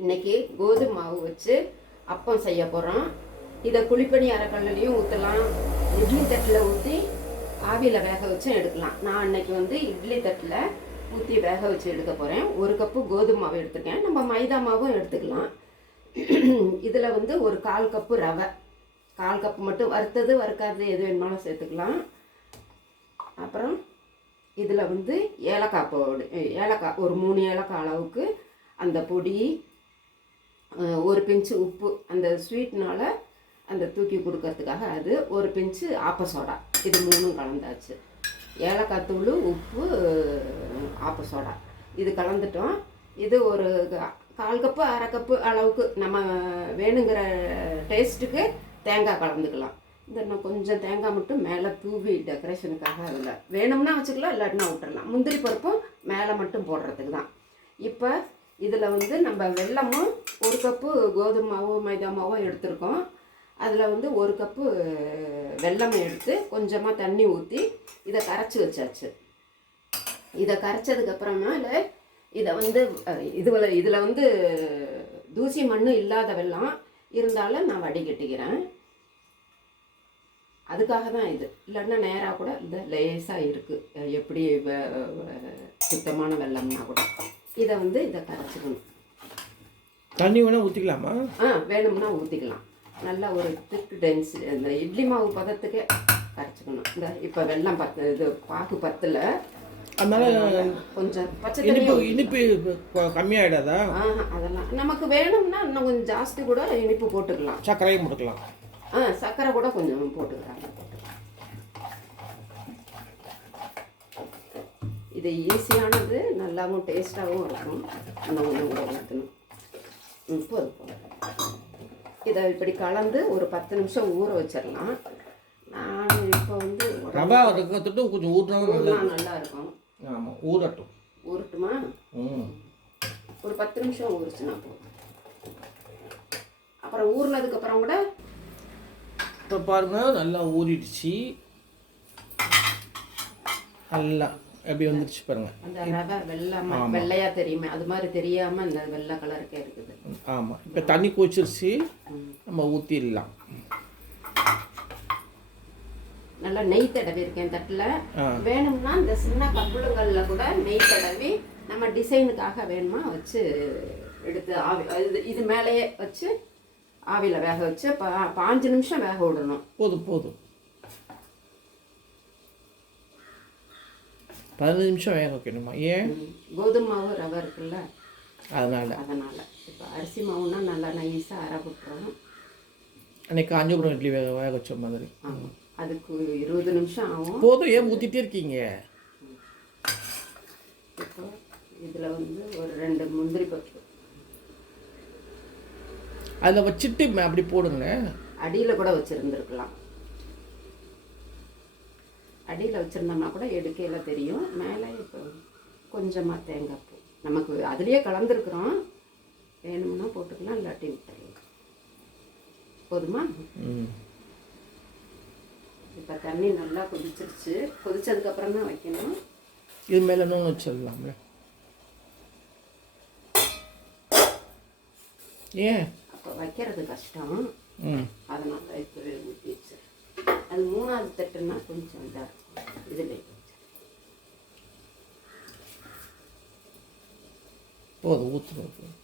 இன்னைக்கு கோதுமை மாவு வச்சு அப்பம் செய்ய போகிறோம். இதை குழிப்பணி அரைக்கல்லையும் ஊற்றலாம், இட்லி தட்டில் ஊற்றி ஆவியில் வேக வச்சு எடுக்கலாம். நான் அன்னைக்கு வந்து இட்லி தட்டில் ஊற்றி வேக வச்சு எடுக்க போகிறேன். 1 கப்பு கோதுமை மாவு எடுத்துருக்கேன். நம்ம மைதா மாவும் எடுத்துக்கலாம். இதில் வந்து ஒரு 1/4 கப்பு ரவை, 1/4 கப்பு மட்டும், வறுத்தது வறுக்காதது எது வேணுமாலும் சேர்த்துக்கலாம். அப்புறம் இதில் வந்து ஏலக்காய் பொடி, ஏலக்காய் ஒரு 3 ஏலக்காய் அளவுக்கு அந்த பொடி, 1 பிஞ்சு உப்பு, அந்த ஸ்வீட்னால அந்த தூக்கி கொடுக்கறதுக்காக அது, 1 பிஞ்சு ஆப்ப சோடா, இது 3ம் கலந்தாச்சு. ஏலக்காய் தூள், உப்பு, ஆப்ப சோடா இது கலந்துட்டோம். இது ஒரு 1/4 கப்பு 1/2 கப்பு அளவுக்கு நம்ம வேணுங்கிற டேஸ்ட்டுக்கு தேங்காய் கலந்துக்கலாம். இந்த நான் கொஞ்சம் தேங்காய் மட்டும் மேலே தூவி டெக்கரேஷனுக்காக அதில் வேணும்னா வச்சுக்கலாம், இல்லாட்டினா விட்டுறலாம். முந்திரி பருப்பும் மேலே மட்டும் போடுறதுக்கு தான். இப்போ இதில் வந்து நம்ம வெல்லமும் 1 கப்பு கோதுமை மாவு மைதா மாவும் எடுத்துருக்கோம். அதில் வந்து 1 கப்பு வெல்லம் எடுத்து கொஞ்சமாக தண்ணி ஊற்றி இதை கரைச்சி வச்சாச்சு. இதை கரைச்சதுக்கப்புறமேல இதை வந்து இதில் வந்து தூசி மண் இல்லாத வெல்லம் இருந்தாலும் நான் வடிகட்டிக்கிறேன். அதுக்காக தான் இது, இல்லைன்னா நேராக கூட இந்த லேசாக இருக்குது, எப்படி சுத்தமான வெல்லம்னா கூட. இதை வந்து இதை கரைச்சிக்கணும். தண்ணி வேணால் ஊற்றிக்கலாமா? வேணும்னா ஊற்றிக்கலாம். நல்லா ஒரு திக்கு டென்ஸ், இந்த இட்லி மாவு பதத்துக்கே கரைச்சிக்கணும். இந்த இப்போ வெல்லம் இது பாகு பத்தில், அதனால கொஞ்சம் பச்சை இனிப்பு கம்மியாயிடாதா? அதெல்லாம் நமக்கு வேணும்னா இன்னும் கொஞ்சம் ஜாஸ்தி கூட இனிப்பு போட்டுக்கலாம், சர்க்கரையும் போட்டுக்கலாம். சர்க்கரை கூட கொஞ்சம் போட்டுக்கிறாங்க. இது ஈஸியானது, நல்லாவும் டேஸ்ட்டாகவும் இருக்கும். இன்னும் கொஞ்சம் கூட ஊற்றணும். போதும். இதை இப்படி கலந்து ஒரு 10 நிமிஷம் ஊற வச்சிடலாம். நான் இப்போ வந்து ரவா இருக்கிறதுட்டு கொஞ்சம் ஊற்றினா நல்லா இருக்கும். ஆமாம், ஊறட்டும். ஊறட்டுமா? ஒரு 10 நிமிஷம் ஊறிச்சுன்னா போதும். அப்புறம் ஊறினதுக்கப்புறம் கூட இப்போ பாருங்க, நல்லா ஊறிடுச்சு. நல்லா எப்படி வந்துடுச்சு பாருங்க. அந்த ரவை வெள்ளையா தெரியுமே, அது மாதிரி தெரியாம இந்த வெள்ளை கலருக்கே இருக்குது. ஆமாம், இப்போ தண்ணி கொதிச்சிருச்சு, நம்ம ஊற்றிடலாம். நல்லா நெய் தடவி இருக்கேன் தட்டில். வேணும்னா இந்த சின்ன கப்புளுங்கள்ல கூட நெய் தடவி நம்ம டிசைனுக்காக வேணுமா வச்சு எடுத்து இது மேலேயே வச்சு ஆவியில் வேக வச்சு 5 நிமிஷம் வேக விடணும். போதும் 15 நிமிஷம் வேக வைக்கணுமா? ஏன்? கோதுமை மாவு ரவை இருக்குல்ல, அதனால். இப்போ அரிசி மாவுன்னா நல்லா நைஸாக அரை விட்டுறோம். அன்னைக்கு காஞ்சிபுரம் இட்லி வேக வச்ச மாதிரி. ஆமாம், அதுக்கு 20 நிமிஷம் ஆகும். போதும், ஏன் ஊற்றிட்டே இருக்கீங்க? இப்போ இதில் வந்து ஒரு 2 முந்திரி பருப்பு அதில் வச்சுட்டு அப்படி போடுங்க. அடியில் கூட வச்சுருந்துருக்கலாம். அடியில் வச்சுருந்தோம்னா கூட எடுக்கையில் தெரியும். மேலே இப்போ கொஞ்சமாக தேங்காய் பூ நமக்கு அதுலேயே கலந்துருக்குறோம், வேணும்னா போட்டுக்கலாம், இல்லாட்டி விட்டுருலாம். போதுமா? இப்போ தண்ணி நல்லா கொதிச்சிருச்சு. கொதிச்சதுக்கப்புறம் தான் வைக்கணும். இது மேலே இன்னும் வச்சிடலாம்ல. ஏன்? அப்போ வைக்கிறது கஷ்டம், அதனால இப்போவே ஊற்றி வச்சு. அது 3வது தட்டுன்னா கொஞ்சம் இதாக இருக்கும். இதில் போதும், ஊற்றுறோம்.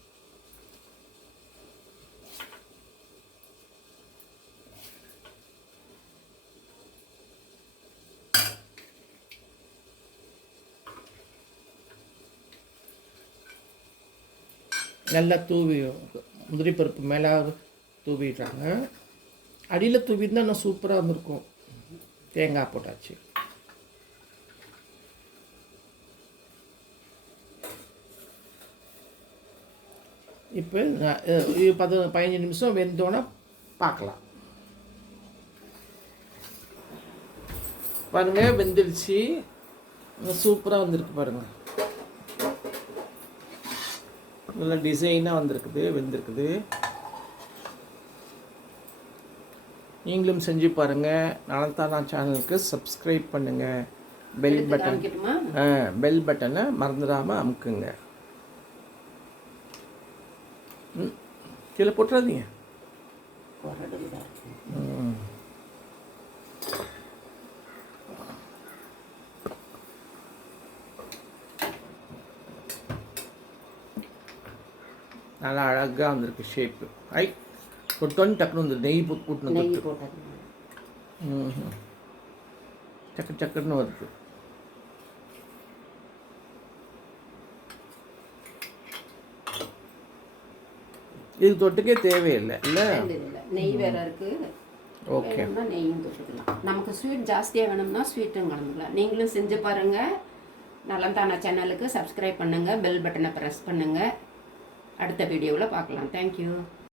நல்லா தூவி முந்திரி பருப்பு மேலே தூவிடுறாங்க. அடியில் தூவிஇருந்தால் இன்னும் சூப்பராக இருந்திருக்கும். தேங்காய் போட்டாச்சு. இப்போ 15 நிமிஷம் வெந்தோன்னா பார்க்கலாம். பாருங்கள், வெந்துடுச்சு. சூப்பராக வந்திருக்கு பாருங்கள். நல்லா டிசைனாக வந்திருக்குது, வெந்திருக்குது. நீங்களும் செஞ்சு பாருங்கள். நலந்தானா சேனலுக்கு சப்ஸ்கிரைப் பண்ணுங்கள். பெல் பட்டனை மறந்துடாமல் அமுக்குங்க. கீழே போட்டுறாதீங்க. குரடுதான். நல்லா அழகாக வந்திருக்கு ஷேப்பு. ஐ கொட்டோன்னு டக்குன்னு வந்து நெய் கூட்டினு நெய் போட்டது. சக்கு சக்குன்னு வருது. இது தொட்டுக்கே தேவையில்லை இல்லை. நெய் வேற இருக்கு. ஓகே, வேணும்னா நெய்யும் தொட்டுக்கலாம். நமக்கு ஸ்வீட் ஜாஸ்தியாக வேணும்னா ஸ்வீட்டும் கலந்துக்கலாம். நீங்களும் செஞ்சு பாருங்கள். நலந்தானா சேனலுக்கு சப்ஸ்கிரைப் பண்ணுங்கள், பெல் பட்டனை ப்ரெஸ் பண்ணுங்கள். அடுத்த வீடியோவில் பார்க்கலாம். தேங்க்யூ.